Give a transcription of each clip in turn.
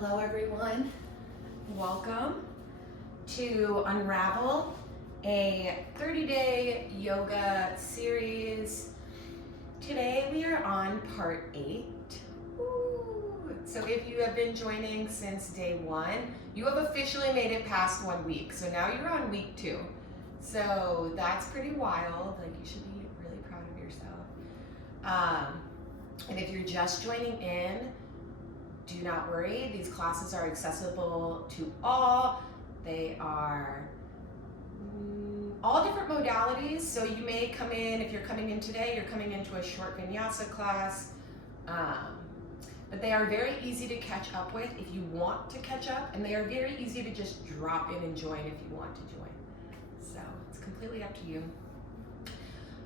Hello everyone, welcome to Unravel, a 30-day yoga series. Today we are on part 8. Woo. So if you have been joining since day 1, you have officially made it past 1 week. So now you're on week 2. So that's pretty wild. Like, you should be really proud of yourself. And if you're just joining in, do not worry, these classes are accessible to all. They are all different modalities, so you may come in, if you're coming in today, you're coming into a short vinyasa class, but they are very easy to catch up with if you want to catch up, and they are very easy to just drop in and join if you want to join. So it's completely up to you.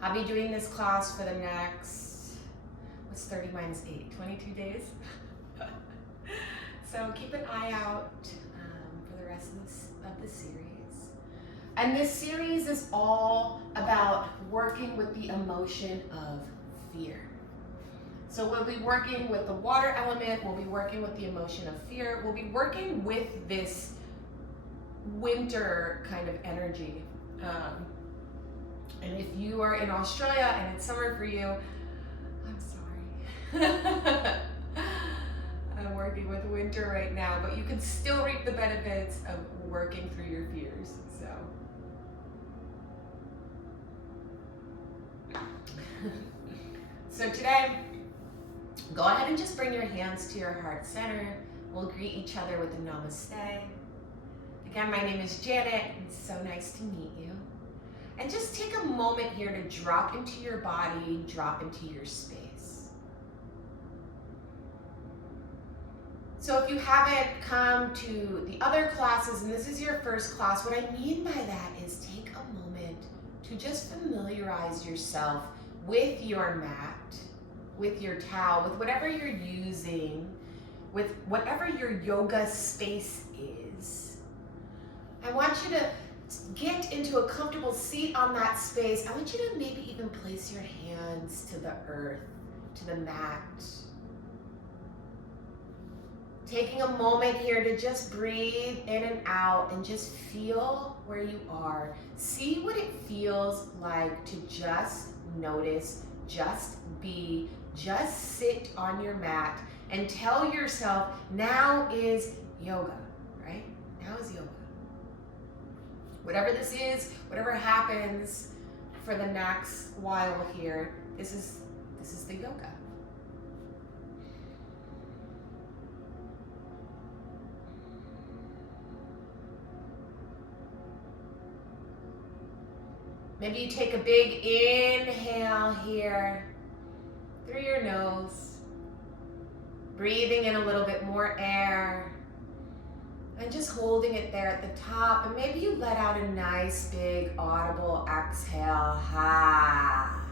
I'll be doing this class for the next, what's 30 minus 8, 22 days? So keep an eye out for the rest of the series. And this series is all about working with the emotion of fear. So we'll be working with the water element, we'll be working with the emotion of fear, we'll be working with this winter kind of energy. And if you are in Australia and it's summer for you, I'm sorry. I'm working with winter right now, but you can still reap the benefits of working through your fears. So today, go ahead and just bring your hands to your heart center. We'll greet each other with a namaste. Again, my name is Janet. It's so nice to meet you. And just take a moment here to drop into your body, drop into your space. So if you haven't come to the other classes, and this is your first class, what I mean by that is take a moment to just familiarize yourself with your mat, with your towel, with whatever you're using, with whatever your yoga space is. I want you to get into a comfortable seat on that space. I want you to maybe even place your hands to the earth, to the mat. Taking a moment here to just breathe in and out and just feel where you are. See what it feels like to just notice, just be, just sit on your mat and tell yourself, now is yoga, right? Now is yoga. Whatever this is, whatever happens for the next while here, this is the yoga. Maybe you take a big inhale here through your nose, breathing in a little bit more air, and just holding it there at the top. And maybe you let out a nice big audible exhale. Ha.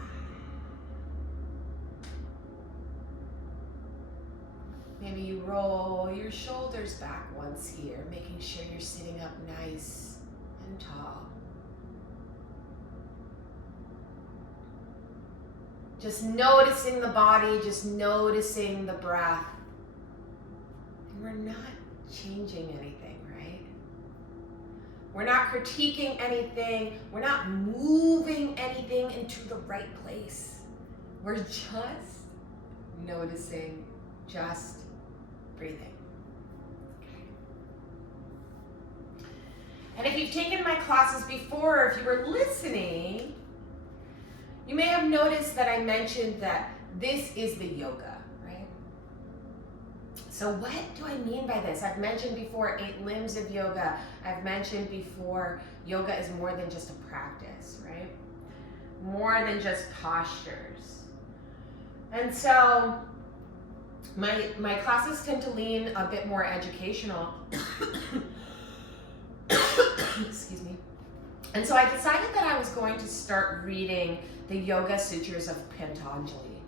Maybe you roll your shoulders back once here, making sure you're sitting up nice and tall. Just noticing the body, just noticing the breath. And we're not changing anything, right? We're not critiquing anything. We're not moving anything into the right place. We're just noticing, just breathing. Okay. And if you've taken my classes before, or if you were listening, you may have noticed that I mentioned that this is the yoga, right? So what do I mean by this? I've mentioned before 8 limbs of yoga. I've mentioned before yoga is more than just a practice, right? More than just postures. And so my classes tend to lean a bit more educational. Excuse me. And so I decided that I was going to start reading the Yoga Sutras of Patanjali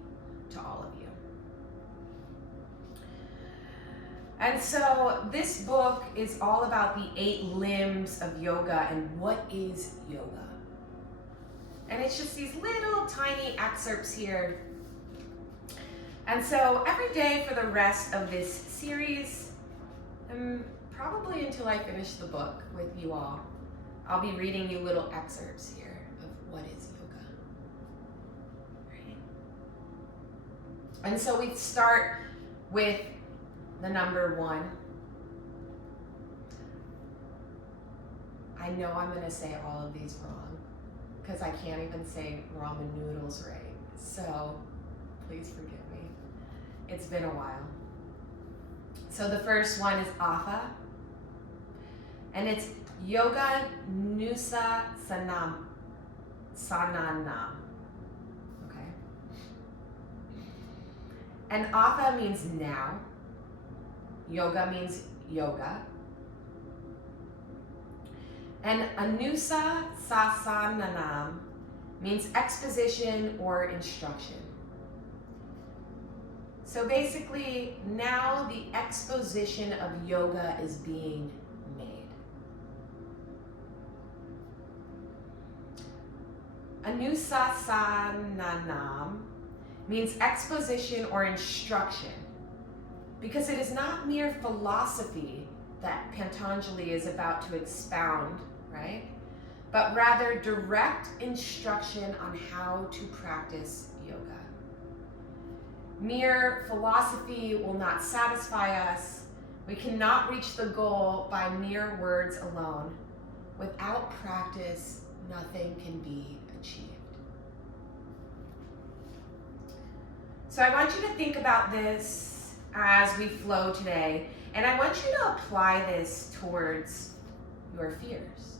to all of you. And so this book is all about the 8 limbs of yoga and what is yoga. And it's just these little tiny excerpts here. And so every day for the rest of this series, Probably until I finish the book with you all. I'll be reading you little excerpts here of what is yoga. Right? And so we start with the number 1. I know I'm going to say all of these wrong because I can't even say ramen noodles right. So please forgive me. It's been a while. So the first one is Atha, and it's Yoga Nusa Sananam. Okay. And Atha means now. Yoga means yoga. And Anusa Sasananam means exposition or instruction. So basically, now the exposition of yoga is being made. Anusasananam means exposition or instruction, because it is not mere philosophy that Patanjali is about to expound, right? But rather direct instruction on how to practice yoga. Mere philosophy will not satisfy us. We cannot reach the goal by mere words alone. Without practice, nothing can be achieved. So I want you to think about this as we flow today, and I want you to apply this towards your fears.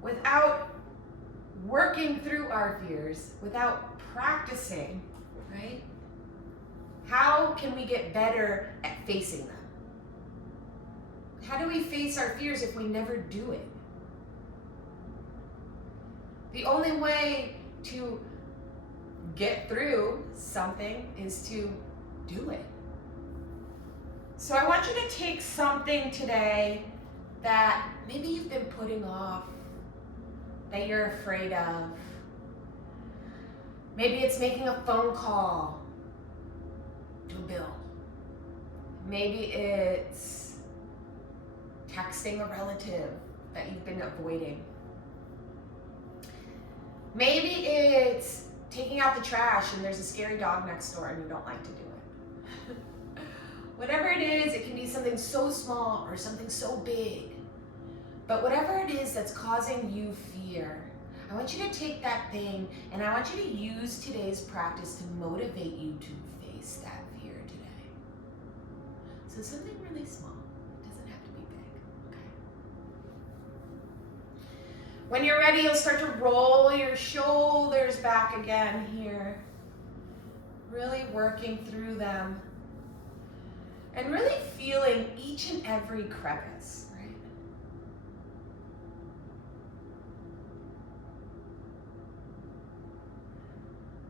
Without working through our fears, without practicing, right? How can we get better at facing them? How do we face our fears if we never do it? The only way to get through something is to do it. So I want you to take something today that maybe you've been putting off, that you're afraid of. Maybe it's making a phone call to a bill. Maybe it's texting a relative that you've been avoiding. Maybe it's taking out the trash and there's a scary dog next door and you don't like to do it. Whatever it is, it can be something so small or something so big. But whatever it is that's causing you fear, I want you to take that thing and I want you to use today's practice to motivate you to face that fear today. So something really small. It doesn't have to be big, okay? When you're ready, you'll start to roll your shoulders back again here. Really working through them. And really feeling each and every crevice, right?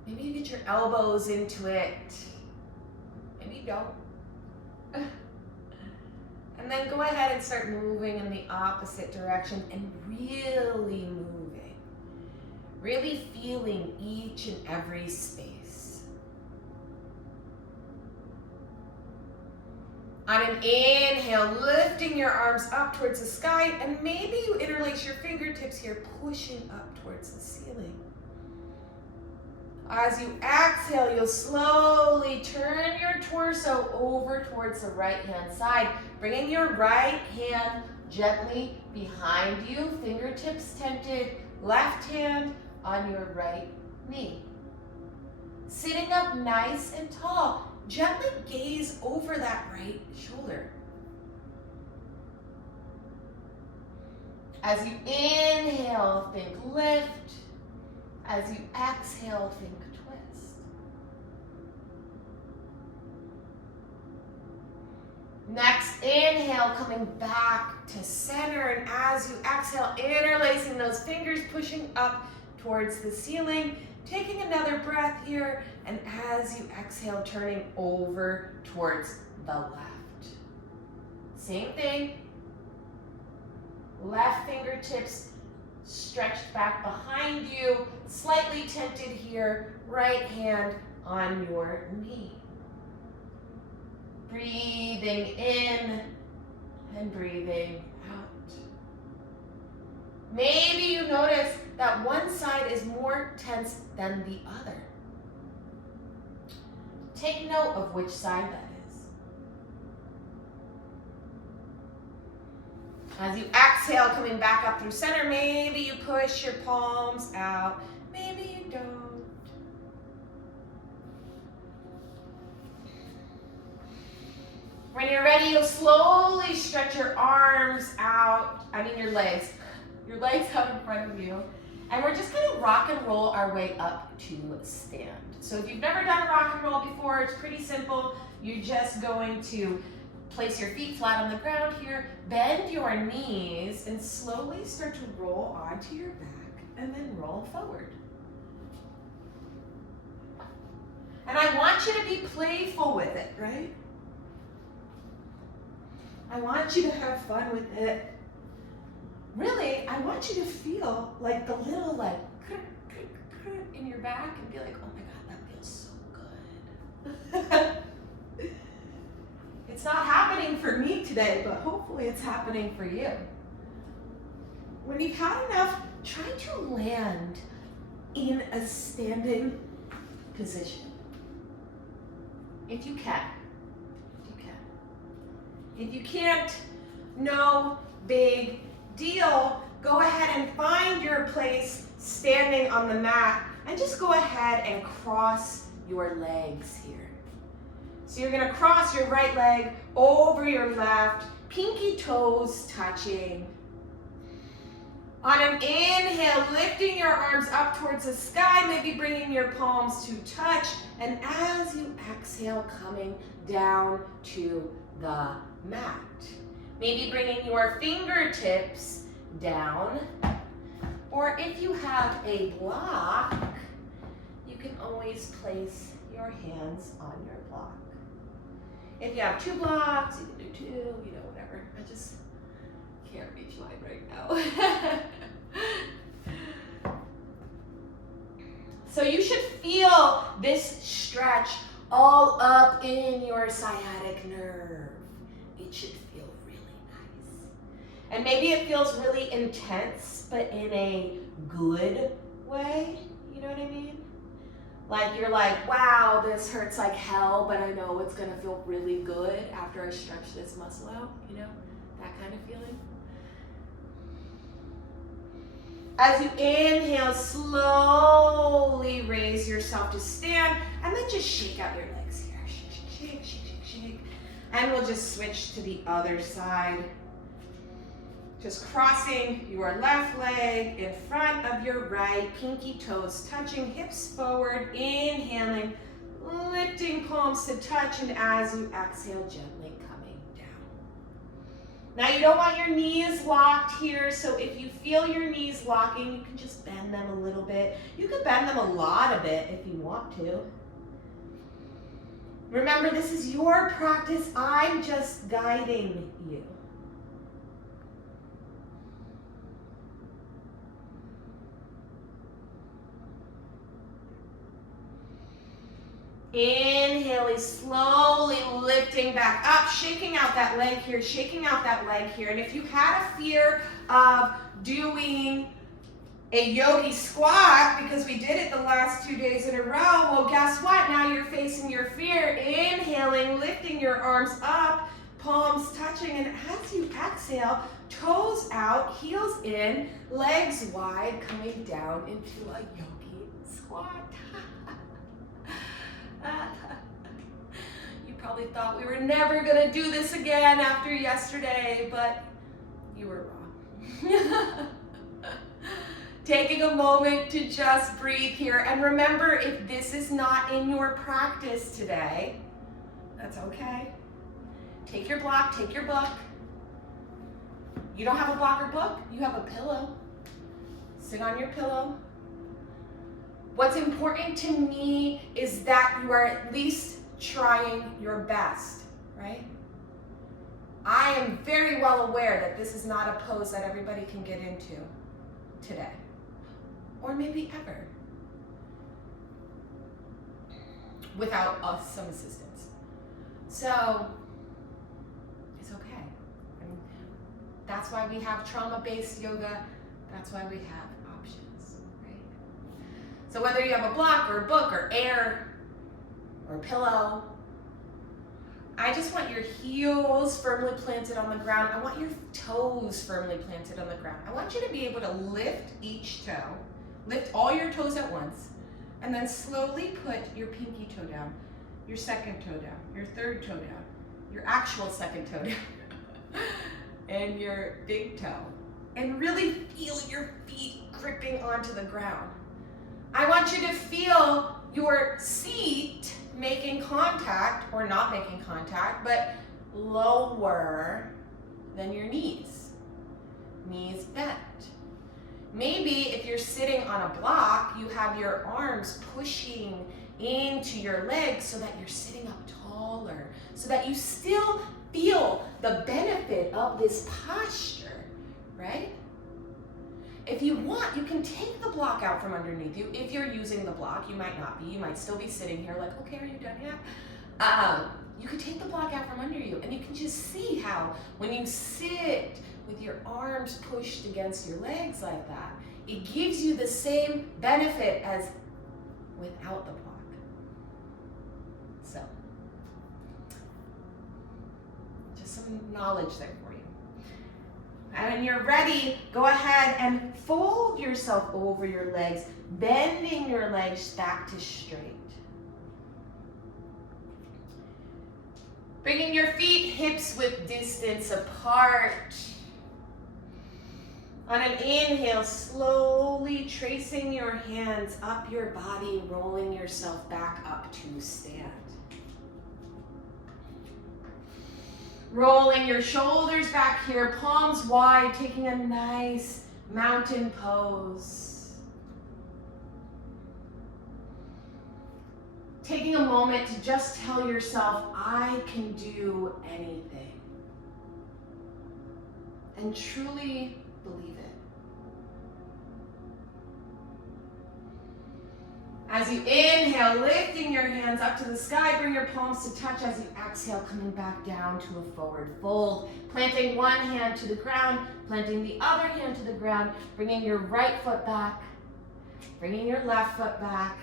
Maybe you get your elbows into it. Maybe you don't. And then go ahead and start moving in the opposite direction and really moving. Really feeling each and every space. On an inhale, lifting your arms up towards the sky, and maybe you interlace your fingertips here, pushing up towards the ceiling. As you exhale, you'll slowly turn your torso over towards the right-hand side, bringing your right hand gently behind you, fingertips tented, left hand on your right knee. Sitting up nice and tall, gently gaze over that right shoulder. As you inhale, think lift. As you exhale, think twist. Next, inhale, coming back to center, and as you exhale, interlacing those fingers, pushing up towards the ceiling, taking another breath here, and as you exhale, turning over towards the left. Same thing. Left fingertips stretched back behind you, slightly tented here, right hand on your knee. Breathing in and breathing out. Maybe you notice that one side is more tense than the other. Take note of which side that is. As you exhale, coming back up through center, maybe you push your palms out, maybe you don't. When you're ready, you'll slowly stretch your arms out, your legs. Your legs out in front of you. And we're just gonna rock and roll our way up to stand. So if you've never done a rock and roll before, it's pretty simple. You're just going to place your feet flat on the ground here, bend your knees, and slowly start to roll onto your back, and then roll forward. And I want you to be playful with it, right? I want you to have fun with it. Really, I want you to feel like the little in your back and be like, oh my God, that feels so good. It's not happening for me today, but hopefully it's happening for you. When you've had enough, try to land in a standing position. If you can. If you can't, no big deal. Go ahead and find your place standing on the mat and just go ahead and cross your legs here. So you're gonna cross your right leg over your left, pinky toes touching. On an inhale, lifting your arms up towards the sky, maybe bringing your palms to touch, and as you exhale, coming down to the mat. Maybe bringing your fingertips down, or if you have a block, you can always place your hands on your block. If you have 2 blocks, you can do 2, whatever. I just can't reach mine right now. So you should feel this stretch all up in your sciatic nerve. It should feel really nice. And maybe it feels really intense, but in a good way. You know what I mean? Like you're like, wow, this hurts like hell, but I know it's gonna feel really good after I stretch this muscle out, that kind of feeling. As you inhale, slowly raise yourself to stand, and then just shake out your legs here. Shake, shake, shake, shake. And we'll just switch to the other side. Just crossing your left leg in front of your right, pinky toes touching, hips forward, inhaling, lifting palms to touch, and as you exhale, gently coming down. Now you don't want your knees locked here, so if you feel your knees locking, you can just bend them a little bit. You can bend them a lot of it if you want to. Remember, this is your practice. I'm just guiding you. Inhaling, slowly lifting back up, shaking out that leg here, shaking out that leg here. And if you had a fear of doing a yogi squat, because we did it the last 2 days in a row, well, guess what? Now you're facing your fear. Inhaling, lifting your arms up, palms touching, and as you exhale, toes out, heels in, legs wide, coming down into a yogi squat. You probably thought we were never gonna do this again after yesterday, but you were wrong. Taking a moment to just breathe here. And remember, if this is not in your practice today, that's okay. Take your block, take your book. You don't have a block or book, you have a pillow. Sit on your pillow. What's important to me is that you are at least trying your best, right? I am very well aware that this is not a pose that everybody can get into today, or maybe ever. without some assistance. So it's okay. And that's why we have trauma-based yoga. That's why we have options, right? So whether you have a block or a book or air or a pillow, I just want your heels firmly planted on the ground. I want your toes firmly planted on the ground. I want you to be able to lift each toe, lift all your toes at once, and then slowly put your pinky toe down, your second toe down, your third toe down, your actual second toe down, and your big toe. And really feel your feet gripping onto the ground. I want you to feel your seat making contact, or not making contact, but lower than your knees. Knees bent. Maybe if you're sitting on a block, you have your arms pushing into your legs so that you're sitting up taller, so that you still feel the benefit of this posture, right? If you want, you can take the block out from underneath you. If you're using the block, you might not be. You might still be sitting here like, okay, are you done yet? You can take the block out from under you, and you can just see how when you sit with your arms pushed against your legs like that, it gives you the same benefit as without the block. So, just some knowledge there for you. And when you're ready, go ahead and fold yourself over your legs, bending your legs back to straight. Bringing your feet hips width distance apart. On an inhale, slowly tracing your hands up your body, rolling yourself back up to stand. Rolling your shoulders back here, palms wide, taking a nice mountain pose. Taking a moment to just tell yourself, I can do anything. And truly believe it. As you inhale, lifting your hands up to the sky, bring your palms to touch. As you exhale, coming back down to a forward fold. Planting one hand to the ground, planting the other hand to the ground, bringing your right foot back, bringing your left foot back.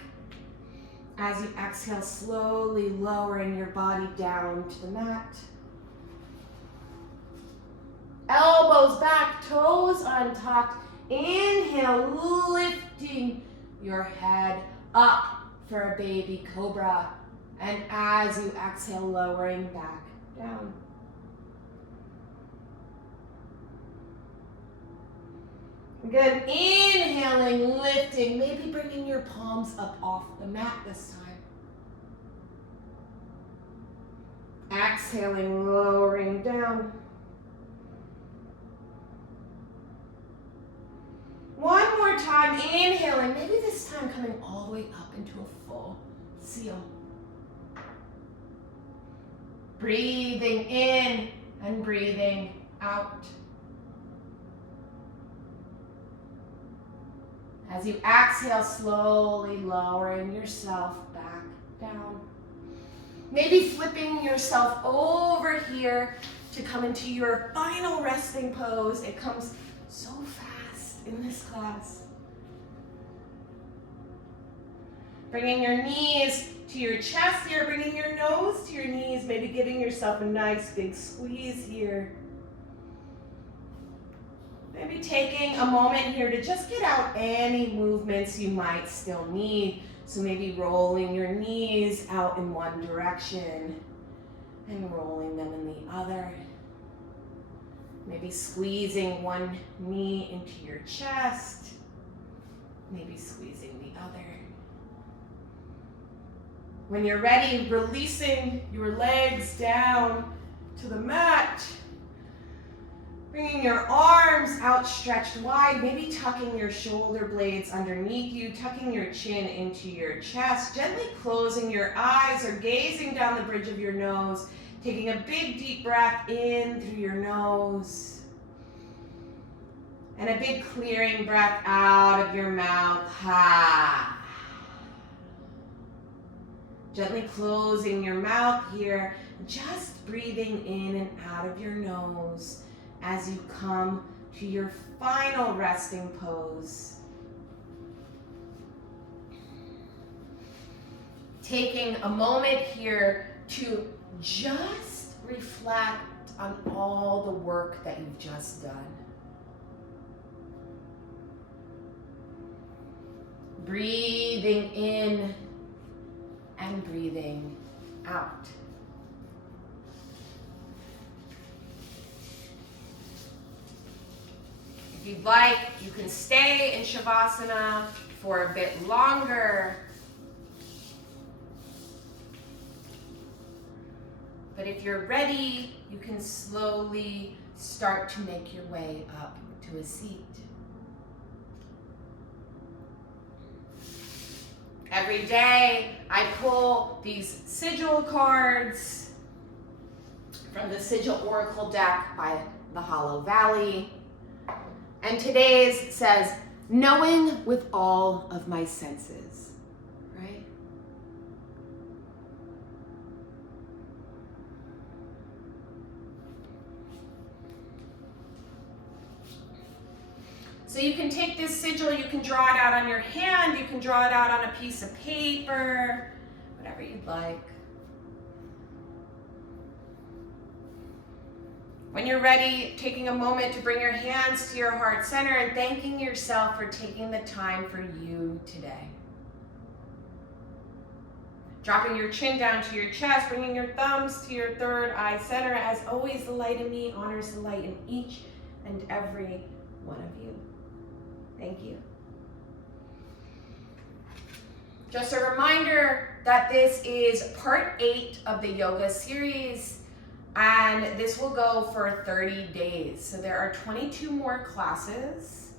As you exhale, slowly lowering your body down to the mat. Elbows back, toes untucked. Inhale, lifting your head up for a baby cobra. And as you exhale, lowering back down. Good. Inhaling, lifting, maybe bringing your palms up off the mat this time. Exhaling, lowering down. One more time, inhaling, maybe this time coming all the way up into a full seal. Breathing in and breathing out. As you exhale, slowly lowering yourself back down. Maybe flipping yourself over here to come into your final resting pose. It comes so fast in this class. Bringing your knees to your chest here, bringing your nose to your knees, maybe giving yourself a nice big squeeze here. Maybe taking a moment here to just get out any movements you might still need. So maybe rolling your knees out in one direction and rolling them in the other. Maybe squeezing one knee into your chest. Maybe squeezing the other. When you're ready, releasing your legs down to the mat. Bringing your arms outstretched wide, maybe tucking your shoulder blades underneath you, tucking your chin into your chest, gently closing your eyes or gazing down the bridge of your nose, taking a big deep breath in through your nose. And a big clearing breath out of your mouth. Ha. Gently closing your mouth here, just breathing in and out of your nose as you come to your final resting pose. Taking a moment here to just reflect on all the work that you've just done. Breathing in and breathing out. If you'd like, you can stay in Shavasana for a bit longer. But if you're ready, you can slowly start to make your way up to a seat. Every day, I pull these sigil cards from the Sigil Oracle deck by the Hollow Valley. And today's says, knowing with all of my senses, right? So you can take this sigil, you can draw it out on your hand, you can draw it out on a piece of paper, whatever you'd like. When you're ready, taking a moment to bring your hands to your heart center and thanking yourself for taking the time for you today. Dropping your chin down to your chest, bringing your thumbs to your third eye center. As always, the light in me honors the light in each and every one of you. Thank you. Just a reminder that this is part 8 of the yoga series, and this will go for 30 days. So there are 22 more classes.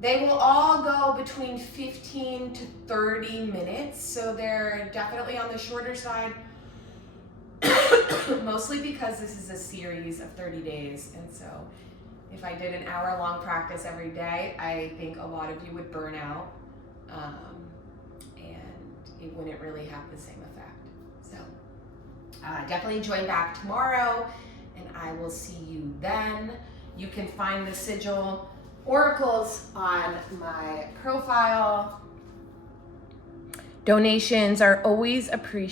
They will all go between 15 to 30 minutes, so they're definitely on the shorter side, mostly because this is a series of 30 days, and so if I did an hour-long practice every day, I think a lot of you would burn out, and it wouldn't really have the same effect. So definitely join back tomorrow, and I will see you then. You can find the sigil oracles on my profile. Donations are always appreciated.